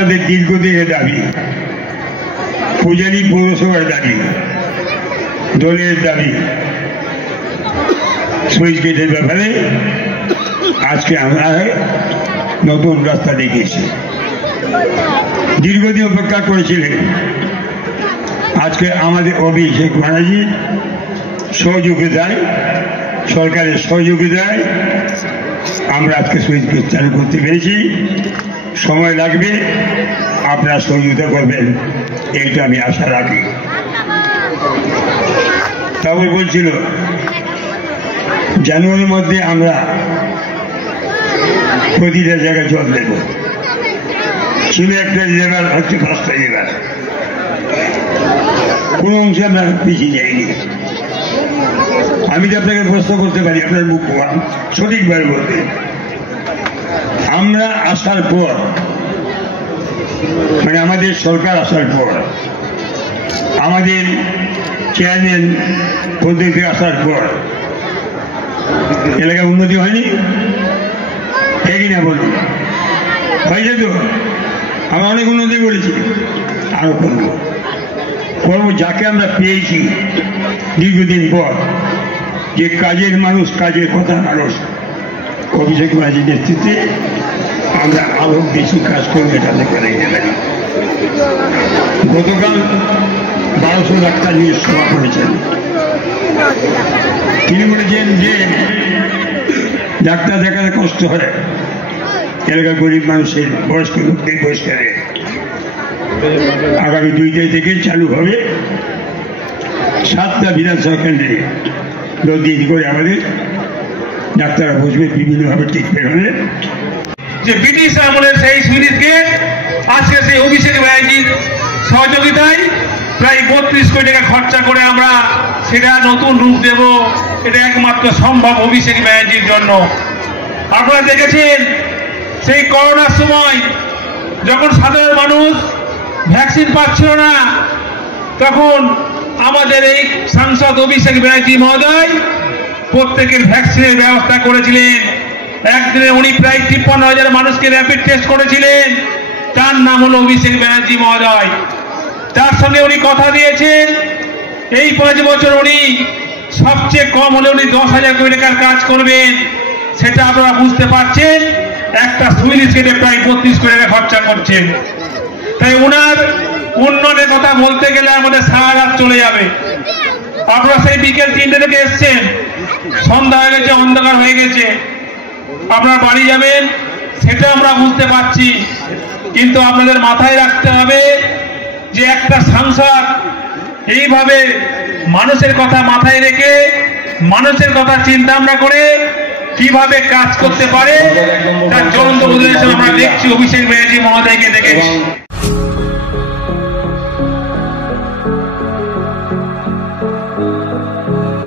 আপনাদের দীর্ঘদিনের দাবি, পূজারী পৌরসভার দাবি, দলের দাবি সুইচ গেটের ব্যাপারে আজকে আমরা নতুন রাস্তা দেখিয়েছি। দীর্ঘদিন অপেক্ষা করেছিলেন, আজকে আমাদের অভিষেক ব্যানার্জির সহযোগিতায়, সরকারের সহযোগিতায় আমরা আজকে সুইচ গেট চালু করতে পেরেছি। সময় লাগবে, আপনারা সহযোগিতা করবেন, এইটা আমি আশা রাখি। তারপর বলছিল জানুয়ারির মধ্যে আমরা প্রতিটা জায়গায় জল দেব। ছিল একটা রিজার্ভার, হচ্ছে 5টা রিজার্ভার, কোনো অংশে আমরা পিছিয়ে যাইনি। আমি তো আপনাকে প্রশ্ন করতে পারি, আপনার মুখ সঠিকভাবে বলতে, আমরা আসার পর, মানে আমাদের সরকার আসার পর, আমাদের চেয়ারম্যান পদ্ধতি আসার পর এলাকায় উন্নতি হয়নি? ঠিকই না বলুন? হয়েছে তো? আমরা অনেক উন্নতি করেছি, আরো করবো। যাকে আমরা পেয়েছি দীর্ঘদিন পর, যে কাজের মানুষ, কাজের কথা মানুষ, অভিষেক ব্যানার্জির নেতৃত্বে আমরা আরো বেশি কাজ করবো, এটা থেকে রেখে পারি। গতকাল 1200 ডাক্তার নিয়ে সভা করেছেন। তিনি বলেছেন যে ডাক্তার দেখাতে কষ্ট হয়, এলাকার গরিব মানুষের, বয়স্ক লোকদের, বয়স্কদের আগামী 2 তারিখ থেকে চালু হবে। 7টা বিধানসভা কেন্দ্রে দিন করে আমাদের ডাক্তাররা বসবে, বিভিন্নভাবে ট্রিটমেন্ট হবে। যে ব্রিটিশ আমলের সেই সুইচ গেট আজকে সেই অভিষেক ব্যানার্জির সহযোগিতায় প্রায় 32 কোটি টাকা খরচা করে আমরা সেটা নতুন রূপ দেব। এটা একমাত্র সম্ভব অভিষেক ব্যানার্জির জন্য। আপনারা দেখেছেন সেই করোনার সময় যখন সাধারণ মানুষ ভ্যাকসিন পাচ্ছিল না, তখন আমাদের এই সাংসদ অভিষেক ব্যানার্জি মহোদয় প্রত্যেকের ভ্যাকসিনের ব্যবস্থা করেছিলেন। একদিনে উনি প্রায় 53,000 মানুষকে র্যাপিড টেস্ট করেছিলেন। তার নাম হলো অভিষেক ব্যানার্জি মহোদয়। তার সঙ্গে উনি কথা দিয়েছেন এই 5 বছর উনি সবচেয়ে কম হলে উনি 10,000 কোটি টাকার কাজ করবেন। সেটা আপনারা বুঝতে পারছেন, একটা সুইচ গেটে প্রায় 32 কোটি টাকা খরচা করছেন। তাই ওনার উন্নয়নের কথা বলতে গেলে আমাদের সারা রাত চলে যাবে। আপনারা সেই বিকেল 3টে থেকে এসছেন, সন্ধ্যা হয়ে গেছে, অন্ধকার হয়ে গেছে, আপনারা বাড়ি যাবেন সেটা আমরা বুঝতে পারছি। কিন্তু আপনাদের মাথায় রাখতে হবে যে একটা সাংসদ এইভাবে মানুষের কথা মাথায় রেখে, মানুষের কথা চিন্তা ভাবনা করে কিভাবে কাজ করতে পারে, তার জ্বলন্ত উদাহরণ আমরা দেখছি অভিষেক ব্যানার্জি মহোদয়কে দেখেছি।